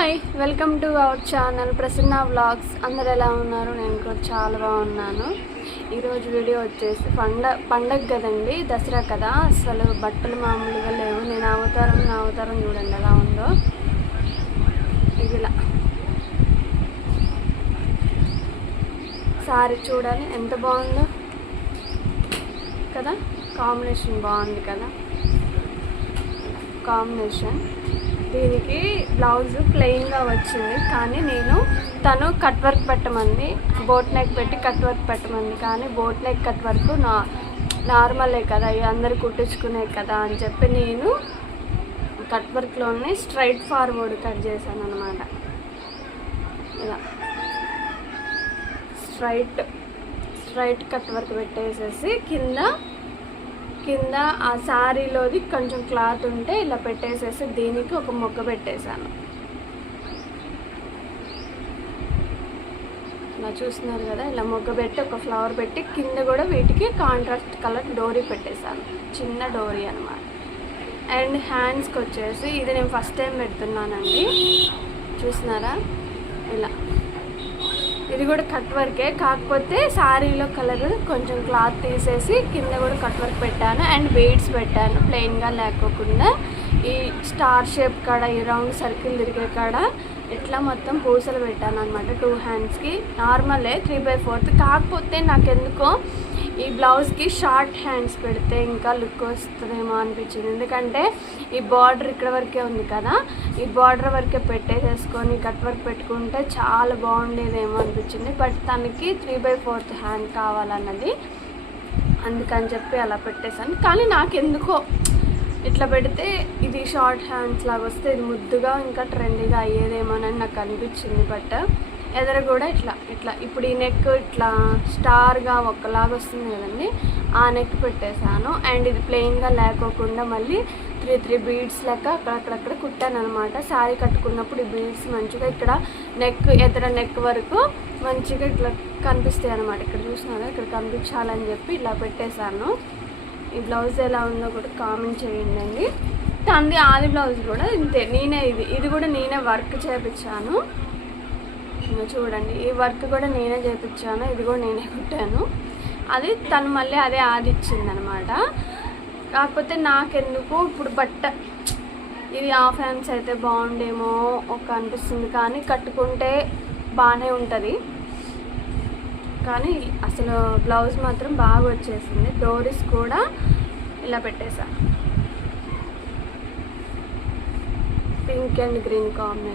Hi, welcome to our channel Prasanna vlogs. అందరు ఎలా ఉన్నారు? నేను కూడా చాలా బాగున్నాను. ఈరోజు వీడియో వచ్చేసి పండగ కదండి, దసరా కదా. అసలు బట్టలు మామూలుగా లేవు. నేను నా అవతారం చూడండి ఎలా ఉందో. ఇలా సారీ చూడాలి ఎంత బాగుందో కదా. కాంబినేషన్ బాగుంది కదా. కాంబినేషన్ దీనికి బ్లౌజ్ ప్లెయిన్గా వచ్చింది, కానీ తను కట్ వర్క్ పెట్టమంది. బోట్ నెక్ పెట్టి కట్ వర్క్ పెట్టమంది, కానీ బోట్ నెక్ కట్ వర్క్ నార్మలే కదా, అందరు కుట్టించుకునే కదా అని చెప్పి నేను కట్ వర్క్లోనే స్ట్రైట్ ఫార్వర్డ్ కట్ చేశాను అనమాట. ఇలా స్ట్రైట్ కట్ వర్క్ పెట్టేసేసి కింద ఆ శారీలోది కొంచెం క్లాత్ ఉంటే ఇలా పెట్టేసేసి దీనికి ఒక మొగ్గ పెట్టేశాను. ఇలా చూస్తున్నారు కదా, ఇలా మొగ్గ పెట్టి ఒక ఫ్లవర్ పెట్టి కింద కూడా వీటికి కాంట్రాస్ట్ కలర్ డోరీ పెట్టేశాను, చిన్న డోరీ అనమాట. అండ్ హ్యాండ్స్కి వచ్చేసి ఇది నేను ఫస్ట్ టైం పెడుతున్నానండి, చూస్తున్నారా. ఇలా ఇది కూడా కట్ వర్కే, కాకపోతే శారీలో కలర్ కొంచెం క్లాత్ తీసేసి కింద కూడా కట్ వర్క్ పెట్టాను. అండ్ బీడ్స్ పెట్టాను, ప్లెయిన్గా లేకోకుండా ఈ స్టార్ షేప్ కాడ, ఈ రౌండ్ సర్కిల్ తిరిగే కాడ ఇట్లా మొత్తం పూసలు పెట్టాను అనమాట. 2 హ్యాండ్స్కి నార్మలే 3/4. కాకపోతే నాకెందుకో ఈ బ్లౌజ్కి షార్ట్ హ్యాండ్స్ పెడితే ఇంకా లుక్ వస్తుందేమో అనిపించింది. ఎందుకంటే ఈ బార్డర్ ఇక్కడ వరకే ఉంది కదా, ఈ బార్డర్ వరకే పెట్టేసేసుకొని కట్ వర్క్ పెట్టుకుంటే చాలా బాగుండేదేమో అనిపించింది. బట్ తనకి 3/4 హ్యాండ్ కావాలన్నది, అందుకని చెప్పి అలా పెట్టేశాను. కానీ నాకెందుకో ఇట్లా పెడితే ఇది షార్ట్ హ్యాండ్స్ లాగా వస్తే ఇది ముద్దుగా ఇంకా ట్రెండీగా అయ్యేదేమోనని నాకు అనిపించింది. బట్ ఎదర కూడా ఇట్లా ఇప్పుడు ఈ నెక్ ఇట్లా స్టార్గా ఒకలాగా వస్తుంది కదండి, ఆ నెక్ పెట్టేశాను. అండ్ ఇది ప్లెయిన్గా లేకోకుండా మళ్ళీ 3 బీడ్స్ లెక్క అక్కడక్కడ కుట్టాను అనమాట. శారీ కట్టుకున్నప్పుడు ఈ బీడ్స్ మంచిగా ఇక్కడ ఎదర నెక్ వరకు మంచిగా ఇట్లా కనిపిస్తాయి అనమాట. ఇక్కడ చూసినారా, ఇక్కడ కనిపించాలని చెప్పి ఇలా పెట్టేశాను. ఈ బ్లౌజ్ ఎలా ఉందో కూడా కామెంట్ చేయండి. తనది ఆది బ్లౌజ్ కూడా ఇంతే, ఇది కూడా నేనే వర్క్ చేయించాను. చూడండి, ఈ వర్క్ కూడా నేనే చేయించాను, ఇది కూడా నేనే కుట్టాను. అది తను మళ్ళీ అదే ఆది ఇచ్చింది అనమాట. కాకపోతే నాకెందుకు ఇప్పుడు ఇది హాఫ్ హ్యాండ్స్ అయితే బాగుండేమో ఒక అనిపిస్తుంది, కానీ కట్టుకుంటే బాగానే ఉంటుంది. కానీ అసలు బ్లౌజ్ మాత్రం బాగా వచ్చేసింది. డోరీస్ కూడా ఇలా పెట్టేసా, పింక్ అండ్ గ్రీన్ కాంబినేషన్.